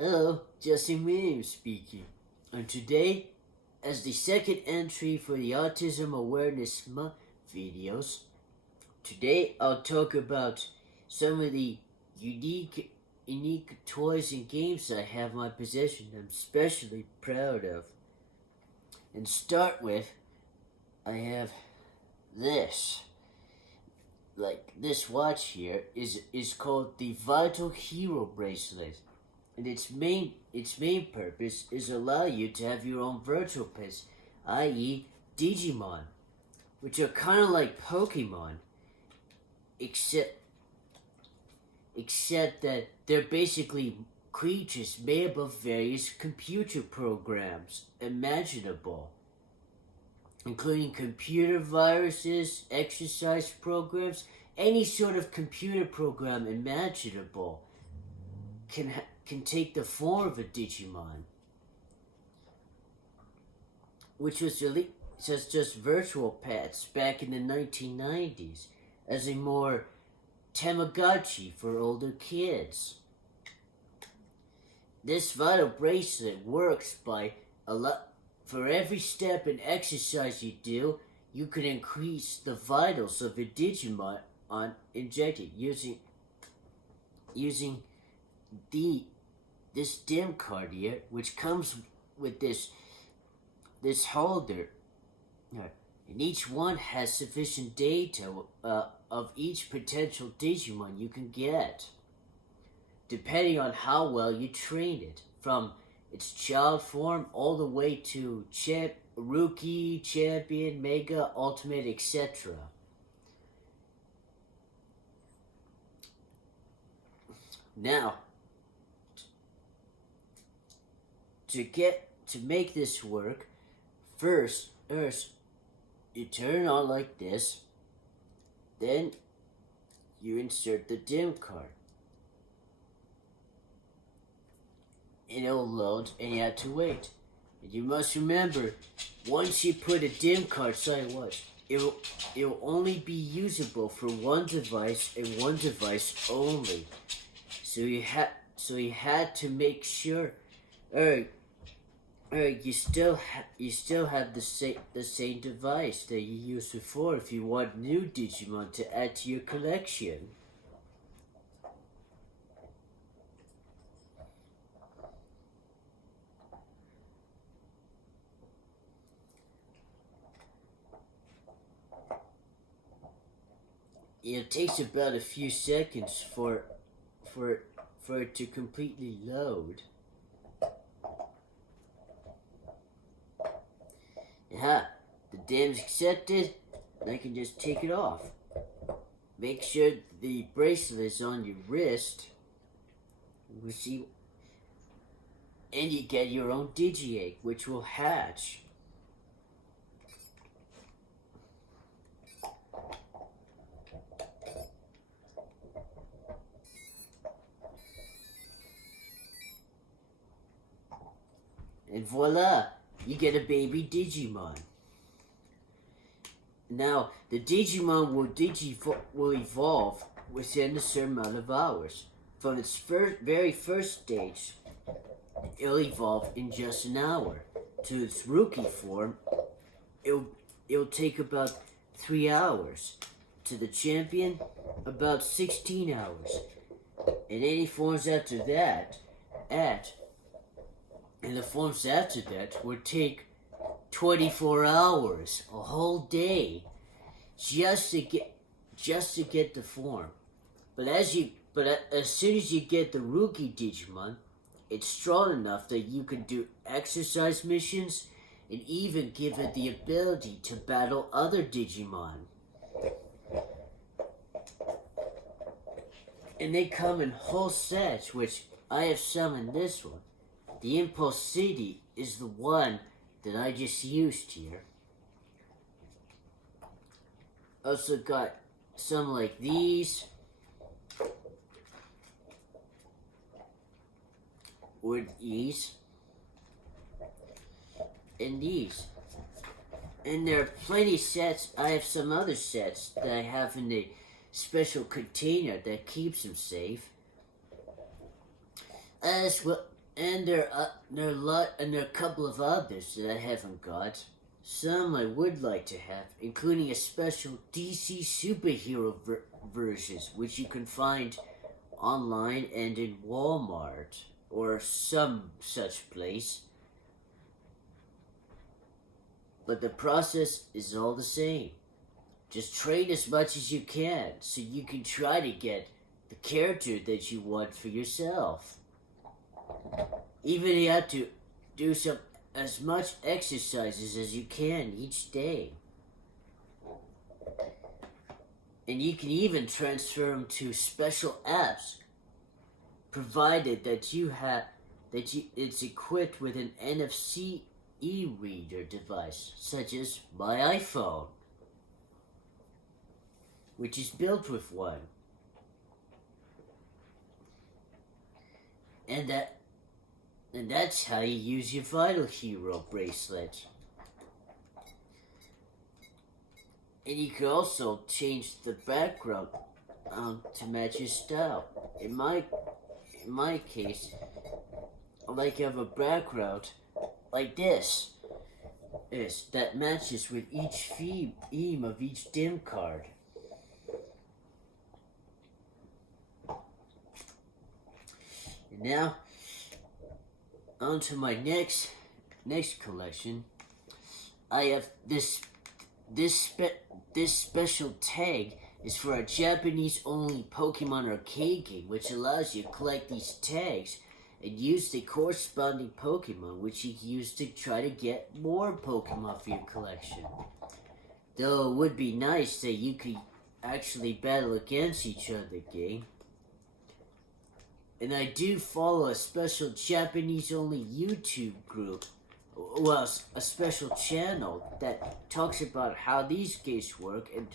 Hello, Justin Williams speaking. And today, as the second entry for the Autism Awareness Month videos, today I'll talk about some of the unique toys and games I have in my possession I'm especially proud of. And start with, I have this. Like this watch here is called the Vital Hero Bracelet. And its main purpose is allow you to have your own virtual pets, i.e. Digimon, which are kind of like Pokemon, except that they're basically creatures made up of various computer programs imaginable, including computer viruses, exercise programs, any sort of computer program imaginable can take the form of a Digimon, which was released as just virtual pets back in the 1990s as a more Tamagotchi for older kids. This vital bracelet works by for every step and exercise you do, you can increase the vitals of your Digimon on injected using this DIM card here, which comes with this holder, and each one has sufficient data of each potential Digimon you can get, depending on how well you train it, from its child form all the way to Rookie, Champion, Mega, Ultimate, etc. Now, to make this work, first you turn it on like this, then you insert the DIM card. And it'll load and you have to wait. And you must remember, once you put a DIM card, it'll only be usable for one device and one device only. So you had to make sure you still have the same device that you used before if you want new Digimon to add to your collection. It takes about a few seconds for it to completely load. The DIM's accepted, and I can just take it off. Make sure the bracelet is on your wrist. We see, and you get your own Digi-Egg, which will hatch. And voila, you get a baby Digimon. Now, the Digimon will evolve within a certain amount of hours. From its very first stage, it'll evolve in just an hour. To its rookie form, it'll take about 3 hours. To the champion, about 16 hours. And any forms after that, the forms after that would take 24 hours, a whole day, just to get the form. But as soon as you get the rookie Digimon, it's strong enough that you can do exercise missions and even give it the ability to battle other Digimon. And they come in whole sets, which I have summoned this one. The Impulse City is the one that I just used here. Also got some like these, or these, and these. And there are plenty of sets. I have some other sets that I have in a special container that keeps them safe. As And there are a couple of others that I haven't got. Some I would like to have, including a special DC superhero versions, which you can find online and in Walmart or some such place. But the process is all the same. Just train as much as you can so you can try to get the character that you want for yourself. Even you have to do as much exercises as you can each day. And you can even transfer them to special apps, provided that it's equipped with an NFC e-reader device, such as my iPhone, which is built with one. And that's how you use your Vital Hero bracelet. And you can also change the background to match your style. In my case, I like to have a background like this that matches with each theme of each dim card. And now, on to my next collection. I have this special tag is for a Japanese-only Pokemon arcade game, which allows you to collect these tags and use the corresponding Pokemon, which you can use to try to get more Pokemon for your collection. Though it would be nice that you could actually battle against each other in the game. And I do follow a special Japanese-only YouTube group, well, a special channel that talks about how these games work and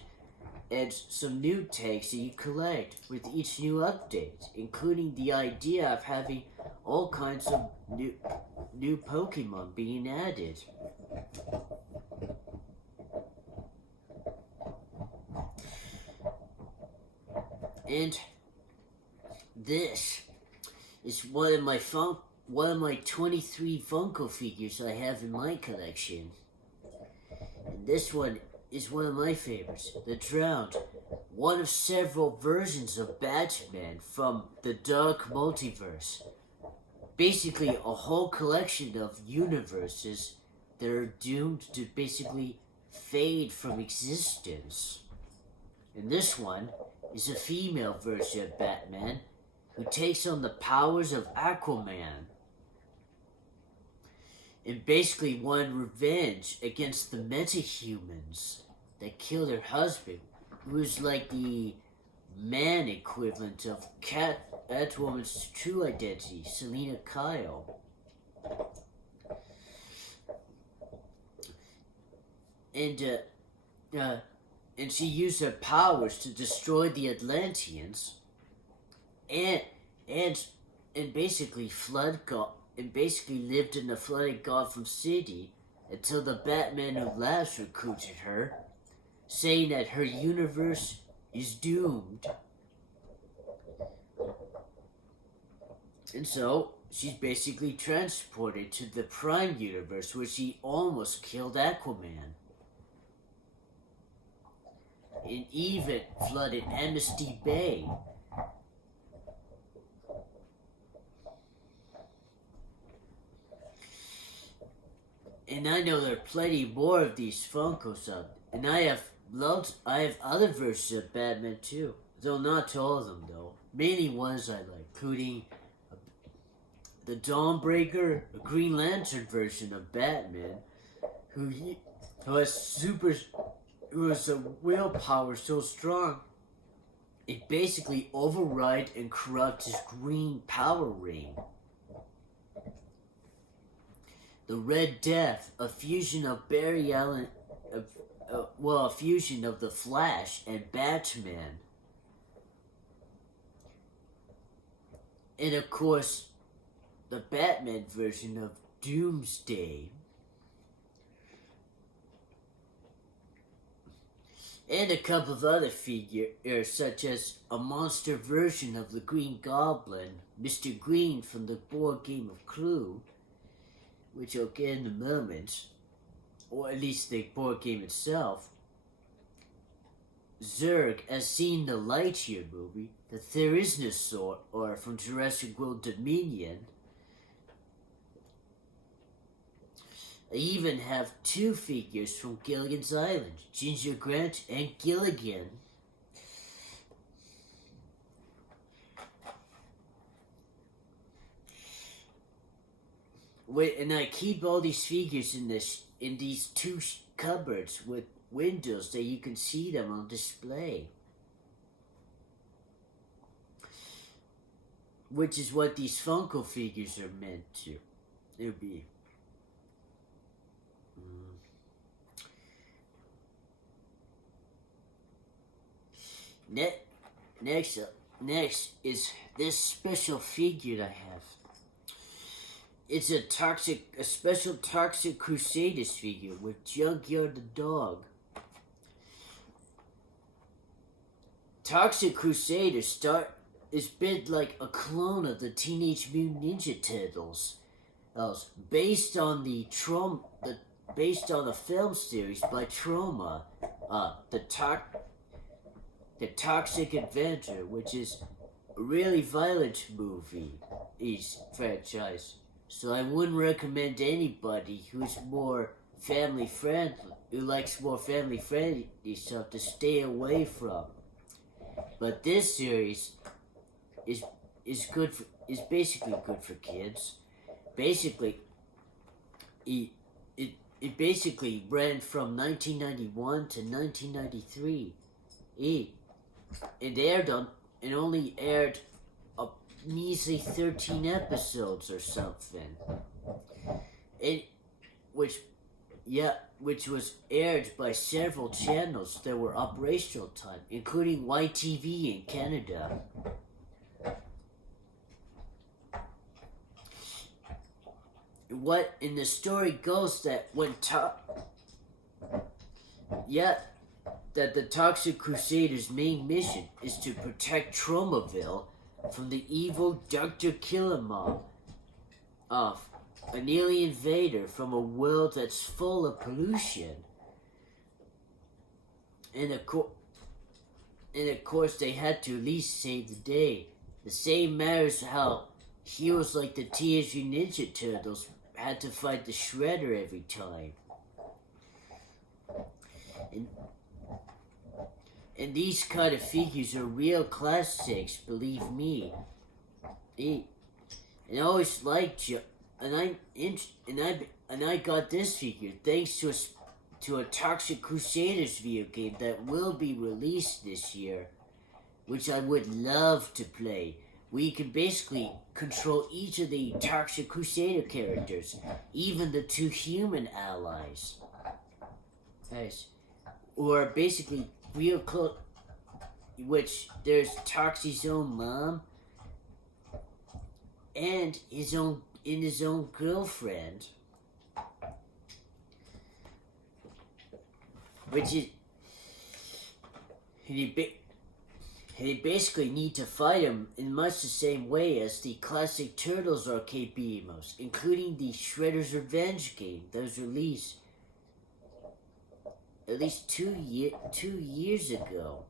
adds some new tags that you collect with each new update, including the idea of having all kinds of new Pokemon being added. And this is one of my 23 Funko figures I have in my collection. And this one is one of my favorites, The Drowned, one of several versions of Batman from the Dark Multiverse. Basically a whole collection of universes that are doomed to basically fade from existence. And this one is a female version of Batman who takes on the powers of Aquaman and basically wanted revenge against the metahumans that killed her husband, who is like the man equivalent of Catwoman's true identity, Selina Kyle. And she used her powers to destroy the Atlanteans and basically lived in the flooded Gotham City until the Batman Who Laughs recruited her, saying that her universe is doomed. And so she's basically transported to the Prime Universe, where she almost killed Aquaman and even flooded Amnesty Bay. And I know there are plenty more of these Funkos out there. And I have other versions of Batman too. Though not all of them though. Mainly ones I like, including the Dawnbreaker, a Green Lantern version of Batman, who has a willpower so strong it basically overrides and corrupts his green power ring. The Red Death, a fusion of Barry Allen, a fusion of the Flash and Batman. And of course, the Batman version of Doomsday. and a couple of other figures, such as a monster version of the Green Goblin, Mr. Green from the board game of Clue, which I'll get in a moment, or at least the board game itself. Zurg, as seen in the Lightyear movie, the Theriznosaur, or from Jurassic World Dominion. I even have two figures from Gilligan's Island, Ginger Grant and Gilligan. And I keep all these figures in these two cupboards with windows that you can see them on display. Which is what these Funko figures are meant to be. Next is this special figure I have. It's a special Toxic Crusaders figure with Junkyard the dog. Toxic Crusaders is bit like a clone of the Teenage Mutant Ninja Turtles, based on the film series by Troma, the Toxic Adventure, which is a really violent movie franchise. So I wouldn't recommend anybody who likes more family friendly stuff to stay away from. But this series is basically good for kids. Basically, it basically ran from 1991 to 1993. It only aired a measly 13 episodes or something. Which was aired by several channels that were operational time, including YTV in Canada. And the story goes that that the Toxic Crusaders' main mission is to protect Tromaville from the evil Dr. Killamon, an alien invader from a world that's full of pollution. And of course, they had to at least save the day. The same matters how heroes like the Teenage Mutant Ninja Turtles had to fight the Shredder every time. And these kind of figures are real classics, believe me. And I always liked you, and I got this figure thanks to a Toxic Crusaders video game that will be released this year, which I would love to play. Where you can basically control each of the Toxic Crusader characters, even the two human allies. Or basically real close, which there's Toxie's own mom and his own girlfriend, which is and you basically need to fight him in much the same way as the classic Turtles arcade beat-em-ups, including the Shredder's Revenge game that was released at least 2 years ago.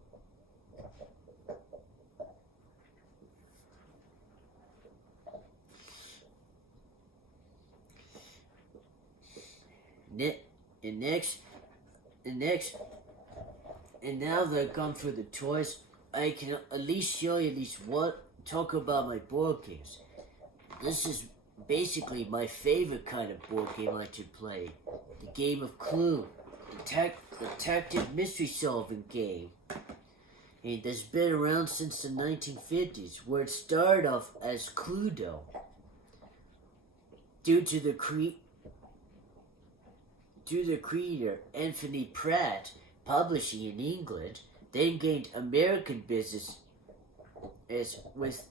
And now that I've gone through the toys, I can at least show you talk about my board games. This is basically my favorite kind of board game I like to play. The game of Clue, the detective mystery solving game. And that's been around since the 1950s, where it started off as Cluedo. Due to the creator Anthony Pratt publishing in England, then gained American business with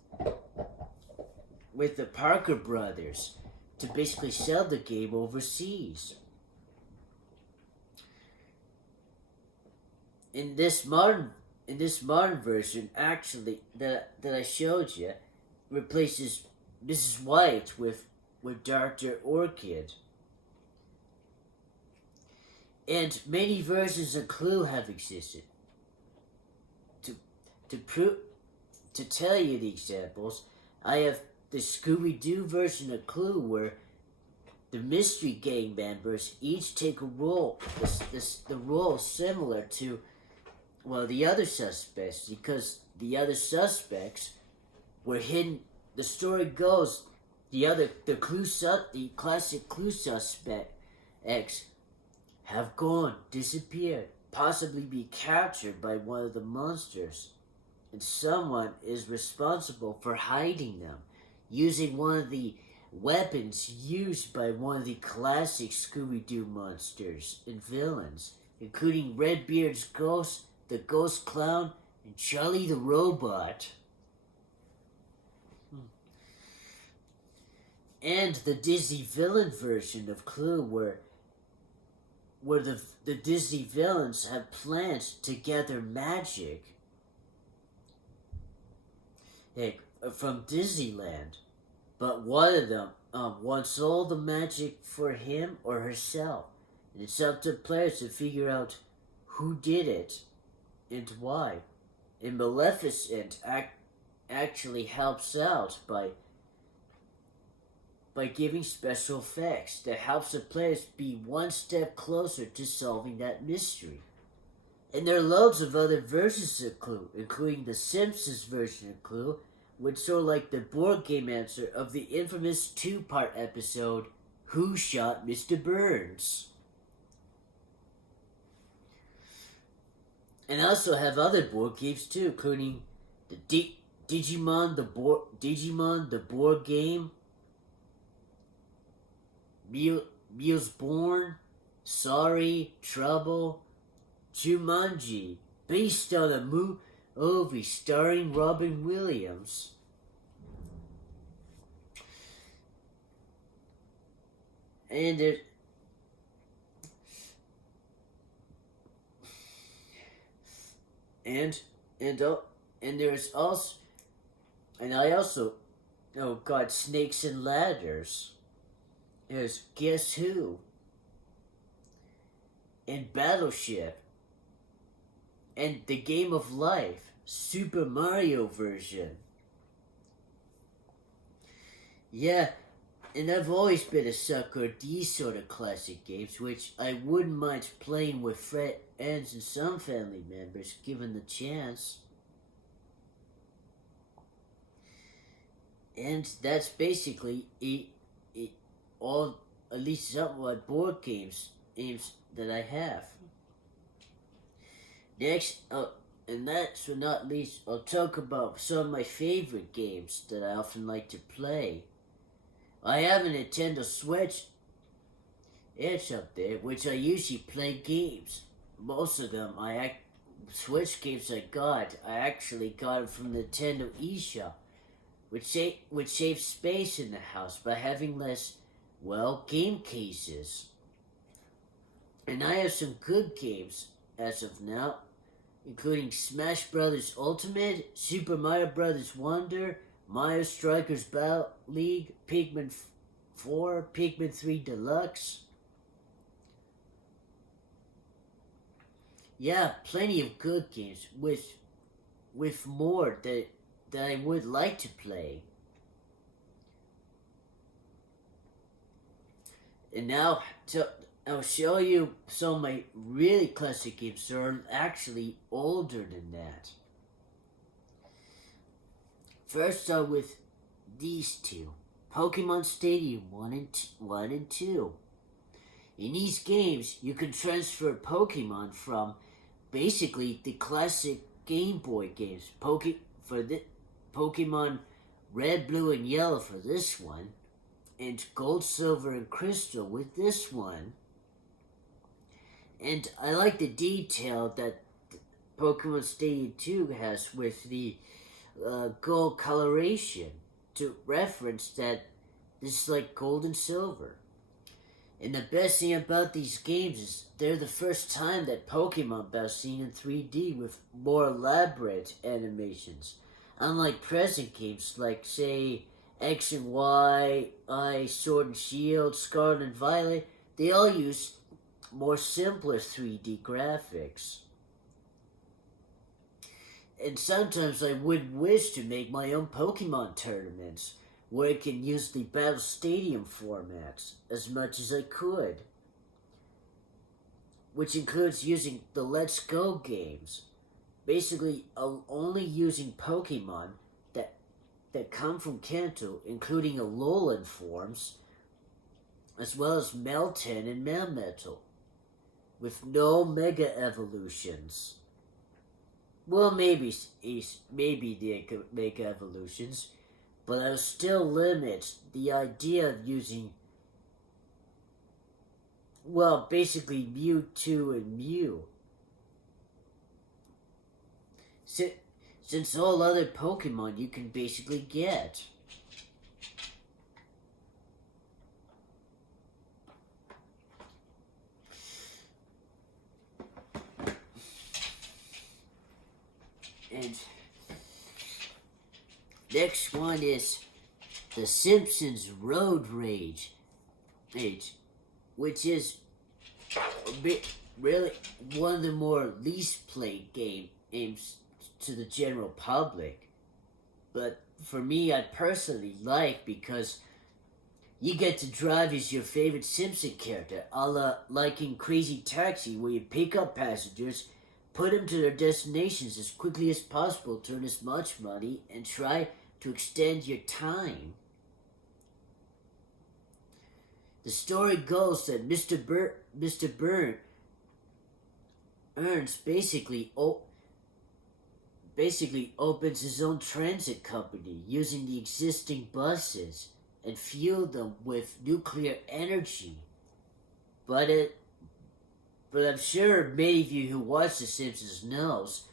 the Parker brothers to basically sell the game overseas. in this modern version, actually, that I showed you, replaces Mrs. White with Dr. Orchid. And many versions of Clue have existed. To prove to tell you the examples, I have the Scooby-Doo version of Clue where the mystery gang members each take a role. The role similar to, well, the other suspects, because the other suspects were hidden. The story goes, the classic Clue suspects have gone, disappeared, possibly be captured by one of the monsters, and someone is responsible for hiding them, using one of the weapons used by one of the classic Scooby-Doo monsters and villains, including Redbeard's ghost, the Ghost Clown, and Charlie the Robot. And the Disney villain version of Clue where the Disney villains have planned to gather magic from Disneyland. But one of them wants all the magic for him or herself. And it's up to players to figure out who did it and why. And Maleficent actually helps out by giving special effects that helps the players be one step closer to solving that mystery. And there are loads of other versions of Clue, including the Simpsons version of Clue, which is sort of like the board game answer of the infamous two-part episode, Who Shot Mr. Burns? And I also have other board games too, including the Digimon the board game, Meals Born, Sorry, Trouble, Jumanji, based on a movie starring Robin Williams. And there's also, and I also, got Snakes and Ladders. There's Guess Who, and Battleship, and The Game of Life, Super Mario version. Yeah, and I've always been a sucker of these sort of classic games, which I wouldn't mind playing with friends and some family members, given the chance. And that's basically all, at least somewhat, board games that I have. Next, and last but not least, I'll talk about some of my favorite games that I often like to play. I have a Nintendo Switch. It's up there, which I usually play games. Most of them, Switch games I actually got them from Nintendo eShop, which saves space in the house by having less, game cases. And I have some good games as of now, including Smash Bros. Ultimate, Super Mario Bros. Wonder, Mario Strikers Battle League, Pikmin 4, Pikmin 3 Deluxe. Yeah, plenty of good games with more that I would like to play. And now I'll show you some of my really classic games that are actually older than that. First, start with these two, Pokemon Stadium 1 and 2. In these games, you can transfer Pokemon from basically the classic Game Boy games. Pokemon Red, Blue, and Yellow for this one, and Gold, Silver, and Crystal with this one. And I like the detail that Pokemon Stadium 2 has with the gold coloration to reference that this is like gold and silver. And the best thing about these games is they're the first time that Pokemon Battle's seen in 3D with more elaborate animations. Unlike present games like, say, X and Y, Sword and Shield, Scarlet and Violet, they all use more simpler 3D graphics. And sometimes I would wish to make my own Pokemon tournaments where I can use the Battle Stadium formats as much as I could, which includes using the Let's Go games, basically only using Pokemon that come from Kanto, including Alolan forms, as well as Meltan and Melmetal, with no Mega Evolutions. Well, maybe they could make evolutions, but I would still limit the idea of using, well, basically Mewtwo and Mew. Since all other Pokemon you can basically get. And next one is The Simpsons Road Rage, which is really one of the more least played games to the general public. But for me, I personally like because you get to drive as your favorite Simpson character, a la like in Crazy Taxi, where you pick up passengers, put them to their destinations as quickly as possible to earn as much money, and try to extend your time. The story goes that Mr. Burns basically opens his own transit company using the existing buses and fuel them with nuclear energy. But I'm sure many of you who watch The Simpsons knows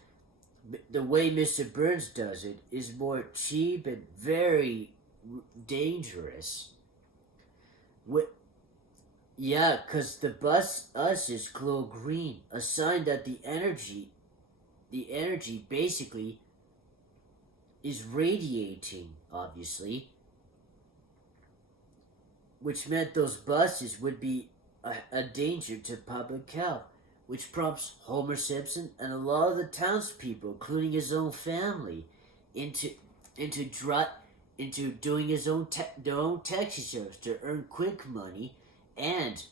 the way Mr. Burns does it is more cheap and very dangerous. Because the buses glow green, a sign that the energy basically is radiating, obviously, which meant those buses would be a danger to public health, which prompts Homer Simpson and a lot of the townspeople, including his own family, into doing their own taxi service to earn quick money and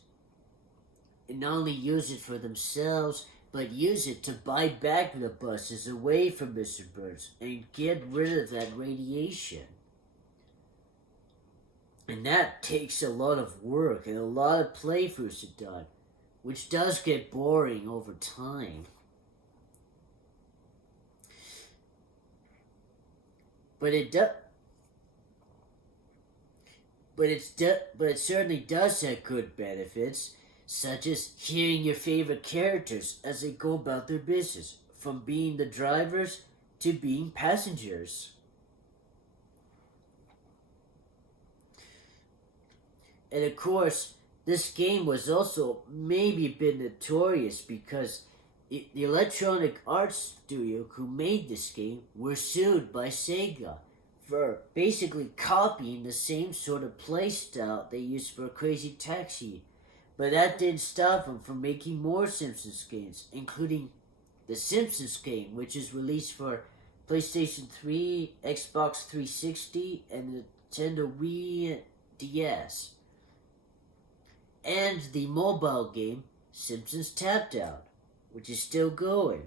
not only use it for themselves, but use it to buy back the buses away from Mr. Burns and get rid of that radiation. And that takes a lot of work and a lot of playthroughs to done, which does get boring over time. But it certainly does have good benefits, such as hearing your favorite characters as they go about their business, from being the drivers to being passengers. And of course, this game was also maybe a bit notorious because the Electronic Arts studio who made this game were sued by Sega for basically copying the same sort of playstyle they used for Crazy Taxi. But that didn't stop them from making more Simpsons games, including the Simpsons game, which is released for PlayStation 3, Xbox 360, and Nintendo Wii DS. And the mobile game, Simpsons Tapped Out, which is still going.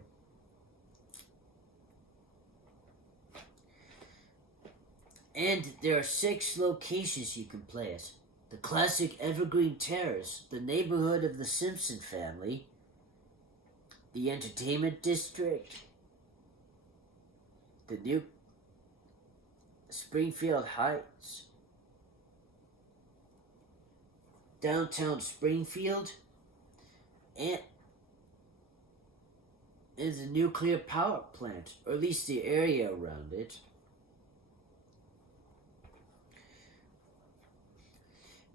And there are 6 locations you can play as. The classic Evergreen Terrace, the neighborhood of the Simpson family, the Entertainment District, the new Springfield Heights, downtown Springfield, and the nuclear power plant, or at least the area around it.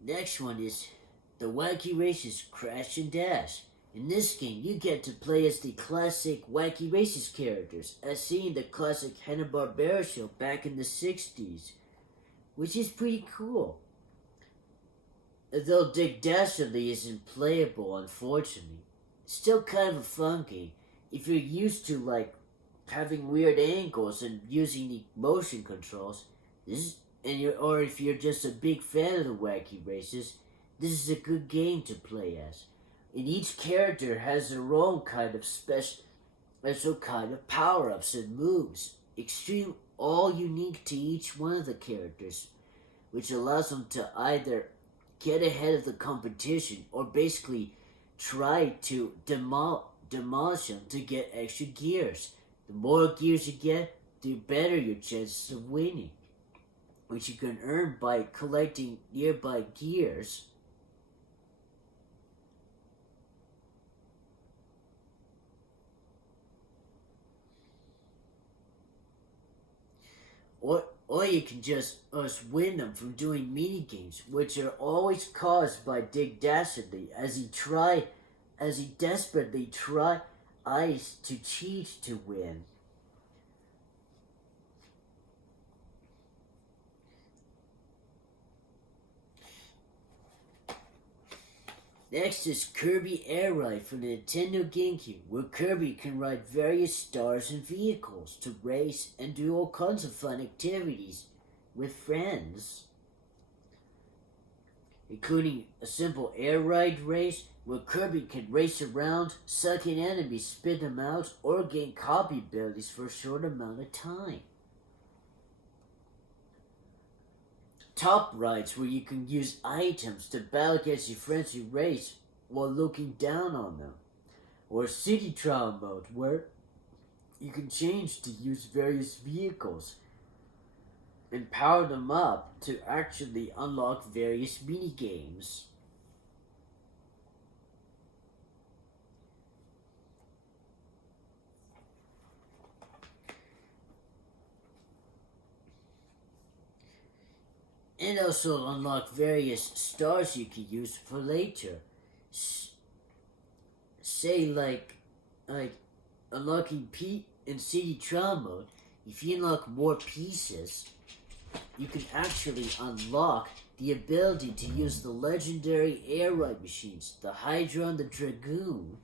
Next one is the wacky races Crash and Dash. In this game, you get to play as the classic Wacky Races characters, as seen in the classic Hanna-Barbera show back in the 60s, which is pretty cool. Although Dick Dastardly isn't playable, unfortunately, it's still kind of a fun game if you're used to having weird angles and using the motion controls. Or if you're just a big fan of the Wacky Races, this is a good game to play as. And each character has their own kind of special kind of power-ups and moves, all unique to each one of the characters, which allows them to either get ahead of the competition or basically try to demolish them to get extra gears. The more gears you get, the better your chances of winning, which you can earn by collecting nearby gears. Or you can just win them from doing mini games, which are always caused by Dick Dastardly as he desperately tries to cheat to win. Next is Kirby Air Ride for the Nintendo GameCube, where Kirby can ride various stars and vehicles to race and do all kinds of fun activities with friends, including a simple air ride race where Kirby can race around, suck in enemies, spit them out, or gain copy abilities for a short amount of time. Top rides where you can use items to battle against your friends you race while looking down on them. Or City Trial mode where you can change to use various vehicles and power them up to actually unlock various mini games. And also unlock various stars you can use for later. Say like unlocking in CD Trial mode, if you unlock more pieces, you can actually unlock the ability to use the legendary air ride machines, the Hydra and the Dragoon.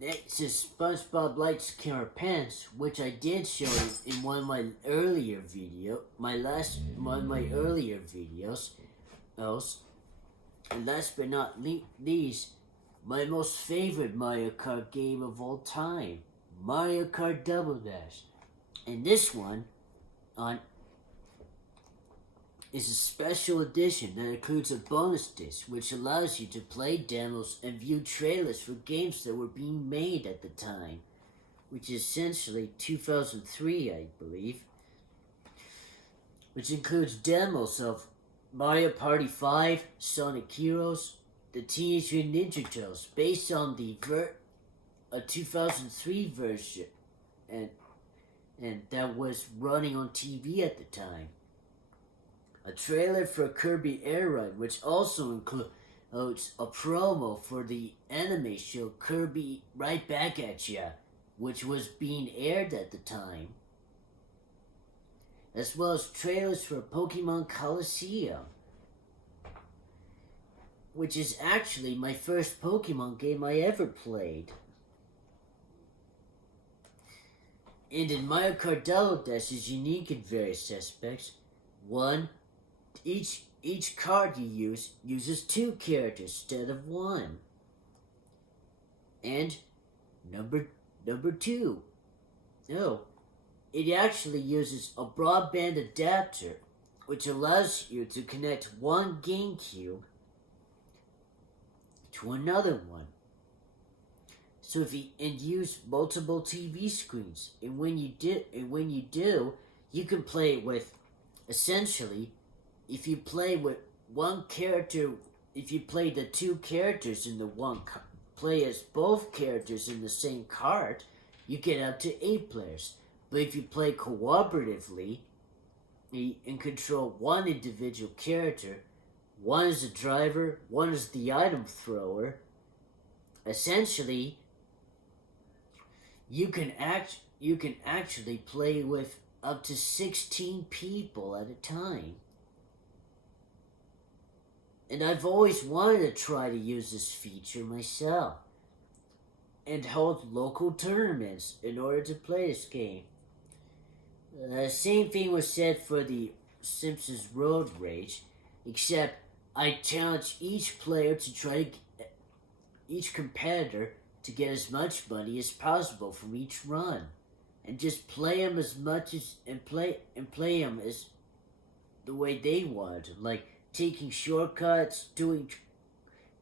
Next is SpongeBob Likes Camera Pants, which I did show in one of my earlier videos. And last but not least, my most favorite Mario Kart game of all time, Mario Kart Double Dash. And this one is a special edition that includes a bonus disc which allows you to play demos and view trailers for games that were being made at the time, which is essentially 2003, I believe, which includes demos of Mario Party 5, Sonic Heroes, the Teenage Mutant Ninja Turtles, based on the 2003 version, and that was running on TV at the time. A trailer for Kirby Air Ride, which also includes a promo for the anime show Kirby Right Back at Ya, which was being aired at the time, as well as trailers for Pokemon Coliseum, which is actually my first Pokemon game I ever played. And in Mario Kart Double Dash is unique in various aspects. One, each card you use uses 2 characters instead of 1. And number 2, it actually uses a broadband adapter, which allows you to connect one GameCube to another one. So and use multiple TV screens, and when you do, you can play with, essentially, if you play with one character, if you play the 2 characters in the play as both characters in the same cart, you get up to 8 players. But if you play cooperatively, and control one individual character. One is the driver, one is the item thrower. Essentially, you can actually play with up to 16 people at a time. And I've always wanted to try to use this feature myself and hold local tournaments in order to play this game. The same thing was said for the Simpsons Road Rage, except I challenge each player to try to each competitor to get as much money as possible from each run, and just play them as much as play them as the way they want, like taking shortcuts, doing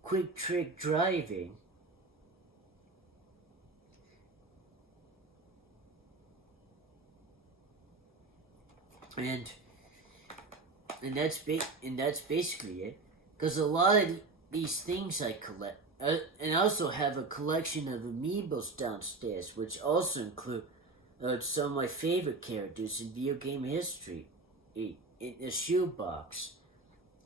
quick trick driving. And that's basically it. Because a lot of these things I collect, and I also have a collection of amiibos downstairs, which also include some of my favorite characters in video game history in a shoebox.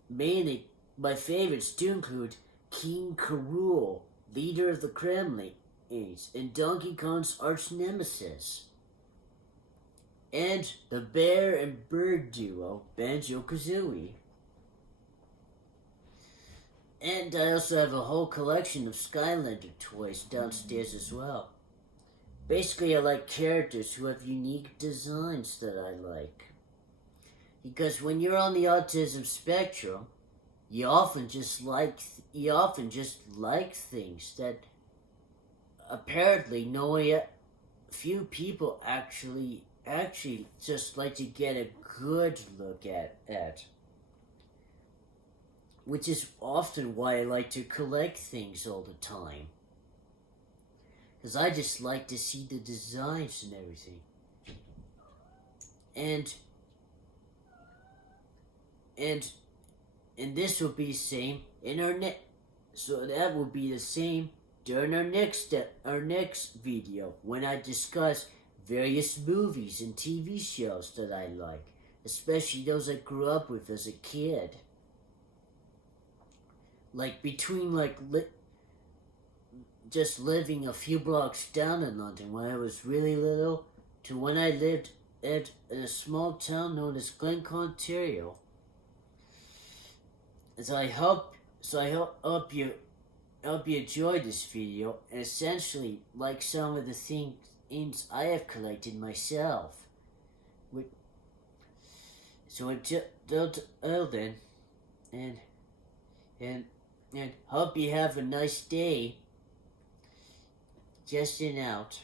Mainly, my favorites do include King K. Rool, leader of the Kremlins, and Donkey Kong's arch nemesis. And the bear and bird duo, Banjo-Kazooie. And I also have a whole collection of Skylander toys downstairs as well. Basically, I like characters who have unique designs that I like. Because when you're on the autism spectrum, you often just like things that apparently few people actually just like to get a good look at. Which is often why I like to collect things all the time. Because I just like to see the designs and everything. And this will be the same in our so that will be the same during our next video when I discuss various movies and TV shows that I like, especially those I grew up with as a kid. Like between just living a few blocks down in London when I was really little to when I lived in a small town known as Glencoe, Ontario. So I hope you enjoyed this video and essentially like some of the things I have collected myself. So until then, and hope you have a nice day. Justin out.